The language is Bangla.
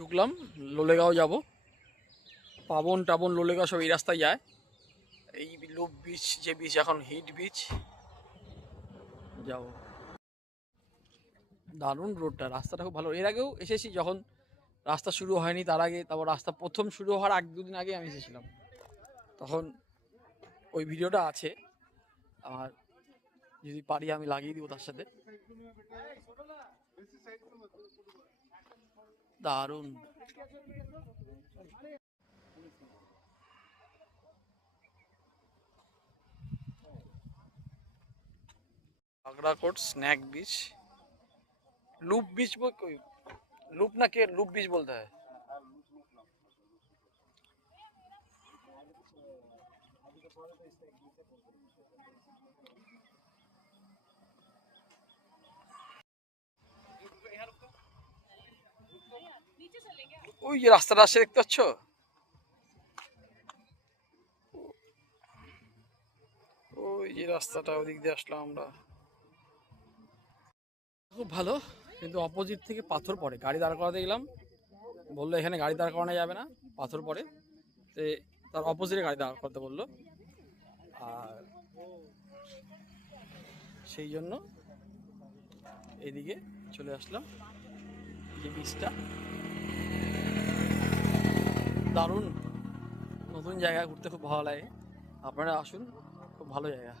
ঢুকলাম, লোলেগাঁও যাব। পাবন টাবন লোলেগাঁও সব এই রাস্তায় যায়। এই লুপ বিচ, যে বিচ এখন হিট বিচ, যাবো। দারুণ রোডটা, রাস্তাটা খুব ভালো। এর আগেও এসেছি যখন রাস্তা শুরু হয়নি, তার আগে, তারপর রাস্তা প্রথম শুরু হওয়ার এক দুদিন আগে আমি এসেছিলাম, তখন ওই ভিডিওটা আছে আমার, যদি পারি আমি লাগিয়ে দিব তার সাথে। দারুণ। আগ্রাকোট স্নैक बीच, लूप बीच वो कोई लूप ना के लूप बीच बोलता है। ওই যে রাস্তাটা আসছে দেখতে পাচ্ছ, ওই যে রাস্তাটা, ওদিক দিয়ে আসলাম আমরা। খুব ভালো, কিন্তু অপোজিট থেকে পাথর পড়ে। গাড়ি দাঁড় করাতে গেলাম, বললো এখানে গাড়ি দাঁড় করানো যাবে না, পাথর পড়ে। তার অপোজিটে গাড়ি দাঁড় করতে বললো, আর সেই জন্য এদিকে চলে আসলাম। যে বিচটা দারুণ, নতুন জায়গা ঘুরতে খুব ভালো লাগে। আপনারা আসুন, খুব ভালো জায়গা।